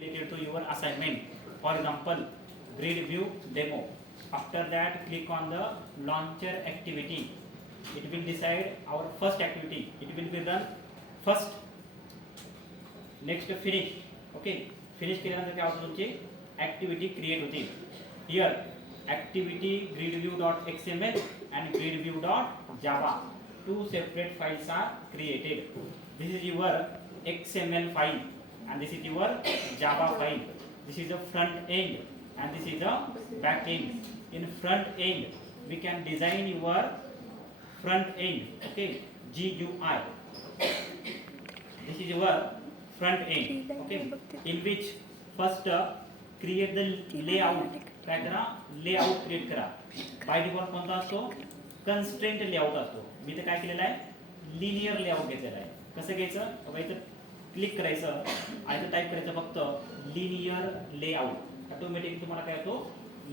related to your assignment. For example, grid view demo. After that, click on the launcher activity. It will decide our first activity. It will be run first. Next finish. Okay. Finish केल्यानंतर काय होतं तुमची activity create होते. Here activity gridview.xml and gridview.java. Two separate files are created. This is your XML file and this is your Java file. This is the front end and this is the back end. In front end, we can design your front end. Okay, GUI. This is your front end. Okay, in which first create the layout. काय करा layout create करा. By default कोणता असतो constraint layout असतो. मी ते काय केलेलं आहे linear layout घेतलेला आहे. कसं घ्यायचं बघा इथं क्लिक करायचं आणि इथं टाईप करायचं फक्त linear layout. ऑटोमॅटिक तुम्हाला काय येतो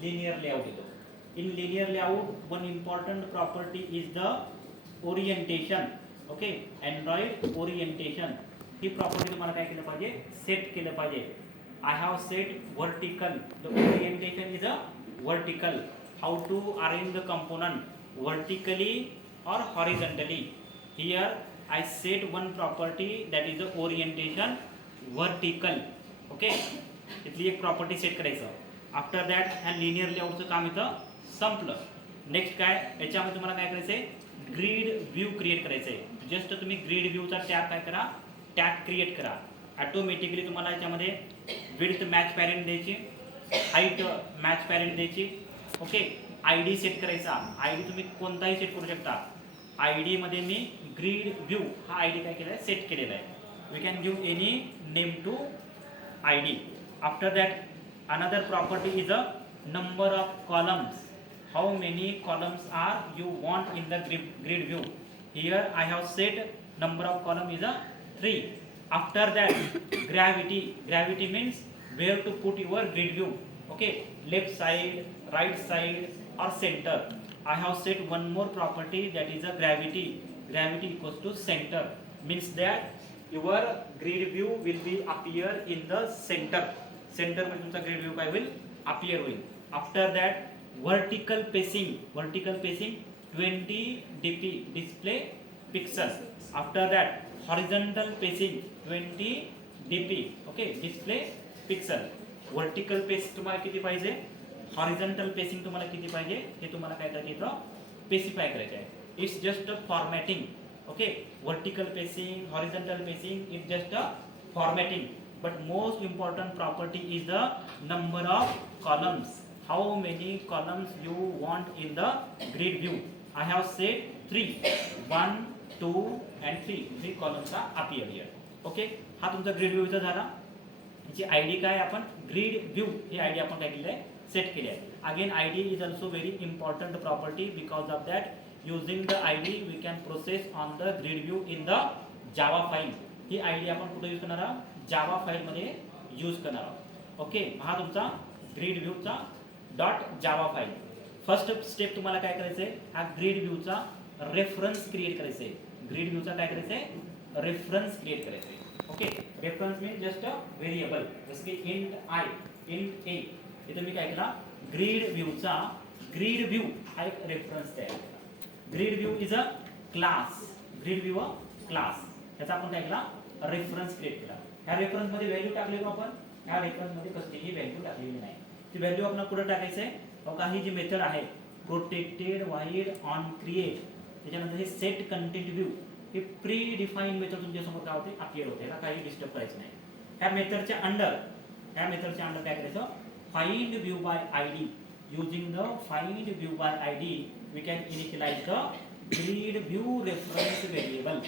linear layout येतो. In linear layout one important property is the orientation. Okay, Android orientation. He property तुम्हाला काय केलं पाहिजे सेट केलं पाहिजे. I have set vertical. The orientation is a vertical. How to arrange the component vertically or horizontally. Here I set one property that is the orientation vertical. Okay. इथली एक property set करायचं. After that ह्या linear लेआउटचं काम इथं संपलं. Next काय याच्यामध्ये तुम्हाला काय करायचंय ग्रीड व्ह्यू क्रिएट करायचंय. जस्ट तुम्ही ग्रीड व्ह्यूचा टॅग काय करा टॅग क्रिएट करा. ऑटोमॅटिकली तुम्हाला याच्यामध्ये विड्थ मॅच पॅरेंट द्यायची, हाईट मॅच पॅरेंट द्यायची. ओके, आयडी सेट करायचा. आयडी तुम्ही कोणताही सेट करू शकता. आयडी मध्ये मी ग्रीड व्ह्यू हा आयडी काय केलाय सेट केलेला आहे. We can give any name to ID. After that another property is a number of columns. How many columns are you want in the grid view? Here I have set number of column is a 3. After that gravity means where to put your grid view. Okay, left side, right side or center. I have set one more property that is a gravity equals to center, means that your grid view will be appear in the center. Centre मध्ये तुमचा grid view काय होईल appear होईल. After that vertical spacing 20 dp display pixel. After that horizontal spacing 20 dp okay display pixel. Vertical space तुम्हाला किती पाहिजे, horizontal pacing तुम्हाला किती पाहिजे हे तुम्हाला काय करायचं इथं स्पेसिफाय करायचं आहे. It's just a formatting. Okay, vertical pacing horizontal pacing it's just a formatting. But most important property is the number of columns. How many columns you want in the grid view? I have said 3. 1, 2 and 3. 3 columns are appear here. Okay, हा तुमचा grid view चा झाला. याची ID काय आपण grid view ही ID आपण काय केली आहे सेट केली आहे. Again ID is also very important property. Because of that using the ID we can process on the grid view in the Java file. ही आयडी आपण कुठे यूज करणार आहोत जावा फाईल मध्ये यूज करणार आहोत. ओके, हा तुमचा ग्रीड व्ह्यूचा dot Java file. First step तुम्हाला काय करायचंय हा ग्रीड व्ह्यूचा रेफरन्स क्रिएट करायचंय. ग्रीड व्ह्यूचा काय करायचंय रेफरन्स क्रिएट करायचंय. Okay, reference mean just a variable जसं की इंट आय इंट ए. इथे मी काय केला ग्रीड व्ह्यूचा ग्रीड व्ह्यू हा एक रेफरन्स तयार केला. Grid view is a class. Grid view a class याचा आपण काय केला रेफरन्स क्रिएट केला. ह्या रेफरन्स मध्ये व्हॅल्यू टाकली का आपण ह्या रेफरन्स मध्ये कसलीही व्हॅल्यू टाकलेली नाही. ती व्हॅल्यू आपण कुठे टाकायचं आहे बघा. ही जी मेथड आहे प्रोटेक्टेड व्हाईल ऑन क्रिएट त्याच्यानंतर हे सेट कंटेंट व्ह्यू हे प्री डिफाईन मेथड तुमच्या समोर काय होते अपीयर होते. याला काही डिस्टर्ब करायचं नाही. ह्या मेथडच्या अंडर काय करायचं find view by ID. Using the find view by ID we can initialise the grid view reference variable.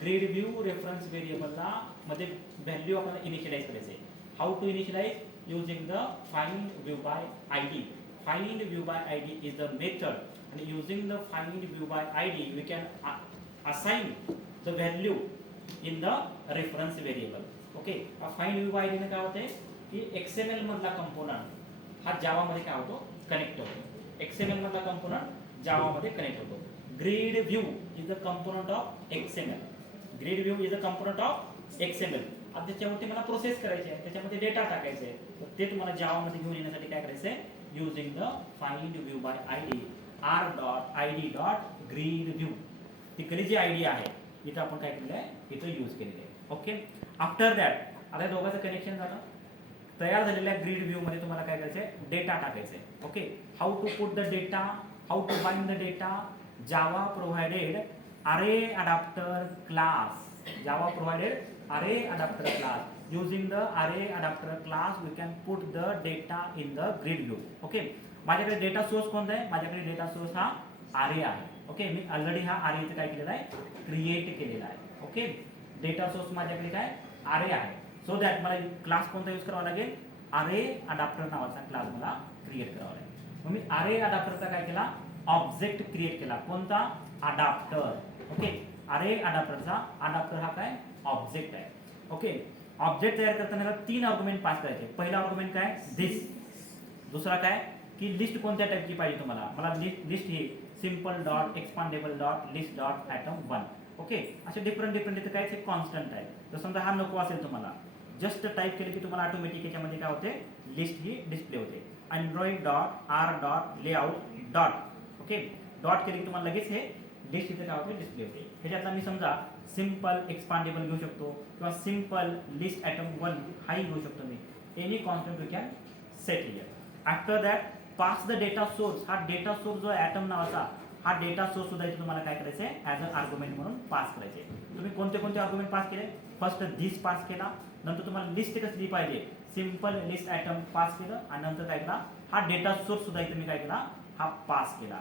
Grid view reference व्हेरिएबलला मध्ये व्हॅल्यू आपण इनिशियलाइज करायचे. How to initialise using the find view by ID. Find view by ID is the method आणि using the find view by ID we can assign the value in the reference variable. Okay, find view by ID ने काय होते की XML मधला component हा जावा मध्ये काय होतो कनेक्ट होतो. XML मधला कंपोनंट जावा मध्ये कनेक्ट होतो. Grid view is the component of XML. Grid view is a component of XML. आता त्याच्यावरती मला प्रोसेस करायची आहे, त्याच्यामध्ये डेटा टाकायचे आहे, तर ते तुम्हाला जावामध्ये घेऊन येण्यासाठी काय करायचं आहे, using the find view by ID r.id.greedview तिकडे जी आयडी आहे इथं आपण काय केलेलं आहे, इथं यूज केलेलं आहे. ओके, आफ्टर दॅट आता दोघांचं कनेक्शन झालं. तयार झालेल्या ग्रीड व्ह्यू मध्ये तुम्हाला काय करायचं आहे, डेटा टाकायचा आहे. Okay, how to put the data, how to bind the data. Java provided array adapter class. Java provided array adapter class. Using the array adapter class we can put the data in the grid view. Okay, माझ्याकडे data source कोणता आहे, माझ्याकडे data source हा array आहे. Okay, मी already हा array इथे काय केलेला आहे, क्रिएट केलेला आहे. ओके, डेटा सोर्स माझ्याकडे काय array आहे. सो दॅट मला क्लास कोणता यूज करावा लागेल, array adapter नावाचा क्लास मला क्रिएट करावा लागेल. मग मी array adapterचा काय केला, ऑब्जेक्ट क्रिएट केला. कोणता, अडॅप्टर. ओके, अरे अडॅप्टरचा अडॅप्टर हा काय ऑब्जेक्ट आहे. ओके, ऑब्जेक्ट तयार करताना 3 आर्ग्युमेंट पास करायचे. पहिला आर्ग्युमेंट काय, दिस. दुसरा काय की लिस्ट कोणत्या टाइपची पाहिजे तुम्हाला, मला लिस्ट ही simple dot expandable dot list dot item 1. Okay, असे डिफरंट इथे काय ते कॉन्स्टंट आहे. तर समजा हा नको असेल तुम्हाला, जस्ट टाइप केले की तुम्हाला ऑटोमॅटिक याच्यामध्ये काय होते, लिस्ट ही डिस्प्ले होते. Android dot R dot layout dot. Okay, dot केले की तुम्हाला लगेच हे लिस्ट इथे काय होते, डिस्प्ले होते. ह्याच्यातला मी समजा सिंपल एक्सपांडेबल घेऊ शकतो किंवा सिंपल लिस्ट ॲटम 1 हाही घेऊ शकतो मी. Any constant you can set here. After that pass the data source. हा डेटा सोर्स जो ॲटम नावाचा हा डेटा सोर्स सुद्धा इथे तुम्हाला काय करायचं आहे, ॲज अ आर्ग्युमेंट म्हणून पास करायचे. तुम्ही कोणते आर्ग्युमेंट पास केले, फर्स्ट दिस पास केला, नंतर तुम्हाला लिस्ट कसली पाहिजे, सिंपल लिस्ट ॲटम पास केलं, आणि नंतर काय केला, हा डेटा सोर्स सुद्धा इथे मी काय केला, हा पास केला.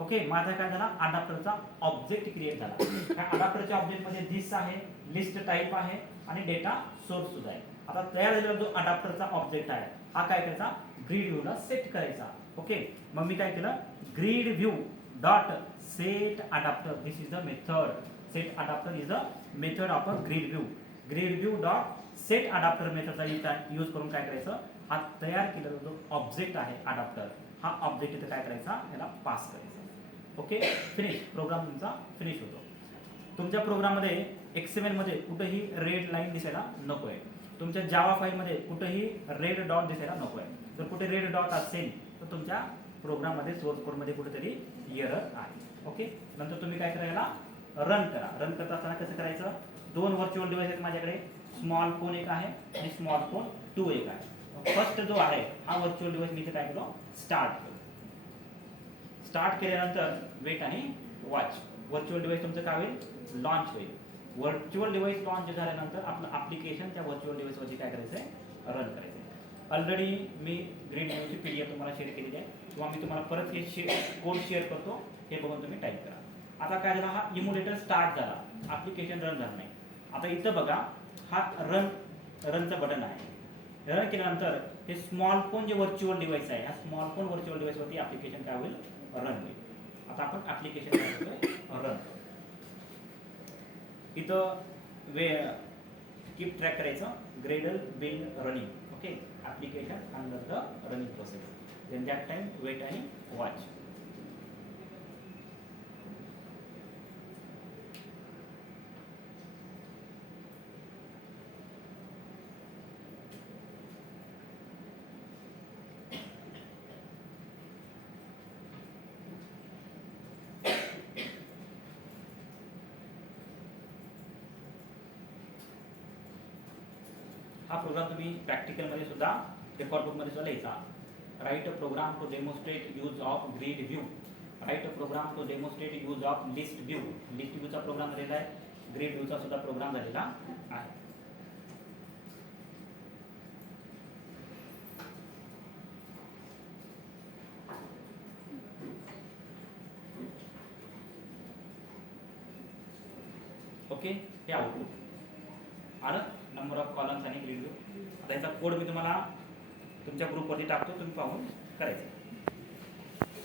ओके, माझा काय झाला, अडॅप्टरचा ऑब्जेक्ट क्रिएट झाला. त्या अडॅप्टरच्या ऑब्जेक्टमध्ये दिस आहे, लिस्ट टाइप आहे आणि डेटा सोर्स सुद्धा आहे. आता तयार झालेला जो अडॅप्टरचा ऑब्जेक्ट आहे हा काय करायचा, ग्रीड व्ह्यूला सेट करायचा. ओके, मग मी काय केलं, grid view dot set adapter. This is the method. Set adapter is the method of a grid view. Grid view dot set adapter मेथडचा यूज करून काय करायचं, हा तयार केलेला जो ऑब्जेक्ट आहे अडॅप्टर, हा ऑब्जेक्ट इथे काय करायचा, ह्याला पास करायचा. Okay, finish. प्रोग्राम तुमचा फिनिश होतो. तुमच्या प्रोग्राममध्ये XML मध्ये कुठेही रेड लाईन दिसायला नको आहे. तुमच्या जावा फाईलमध्ये कुठेही रेड डॉट दिसायला नको आहे. जर कुठे रेड डॉट असेल तर तुमच्या प्रोग्राममध्ये सोर्स कोडमध्ये कुठेतरी एरर आहे. ओके, नंतर तुम्ही काय करा, याला रन करा. रन करत असताना कसं करायचं, 2 व्हर्च्युअल डिव्हाइस आहेत माझ्याकडे. स्मॉल फोन एक आहे आणि स्मॉल फोन 2 एक आहे. फर्स्ट जो आहे हा व्हर्च्युअल डिव्हाइस मी इथे काय केलं, स्टार्ट केलं. स्टार्ट केल्यानंतर वेट आणि वॉच. व्हर्च्युअल डिव्हाइस तुमचं काय होईल, लॉन्च होईल. व्हर्च्युअल डिव्हाइस लॉन्च झाल्यानंतर आपलं ॲप्लिकेशन त्या व्हर्च्युअल डिव्हाइसवरती काय करायचं आहे, रन करायचं आहे. ऑलरेडी मी ग्रीड व्ह्यूची PDF तुम्हाला शेअर केलेली आहे, किंवा मी तुम्हाला परत हे कोड शेअर करतो, हे बघून तुम्ही टाईप करा. आता काय झाला, हा इम्युलेटर स्टार्ट झाला, ॲप्लिकेशन रन झालं नाही. आता इथं बघा, हा रनचं बटन आहे. रन केल्यानंतर हे स्मॉल फोन जे व्हर्च्युअल डिव्हाइस आहे, ह्या स्मॉल फोन व्हर्च्युअल डिव्हाइसवरती ॲप्लिकेशन काय होईल, रन होईल. आता आपण ॲप्लिकेशन रन इथं कीप ट्रॅक करायचं, Gradle build running. Okay, application under the running process. Then that time wait आणि वॉच. हा प्रोग्राम तुम्ही प्रॅक्टिकलमध्ये सुद्धा, रेकॉर्ड बुकमध्ये सुद्धा लिहायचा. Write a program to demonstrate use of grid view. Write a program to demonstrate use of list view. List व्ह्यूचा programme झालेला आहे, ग्रीड व्ह्यूचा सुद्धा प्रोग्राम झालेला आहे. ओके, हे आउटपुट आलं, नंबर ऑफ कॉलम्स आणि ग्रीड व्ह्यू. आता याचा कोड मी तुम्हाला तुमच्या ग्रुपवरती टाकतो, तुम्ही पाहून करायचं.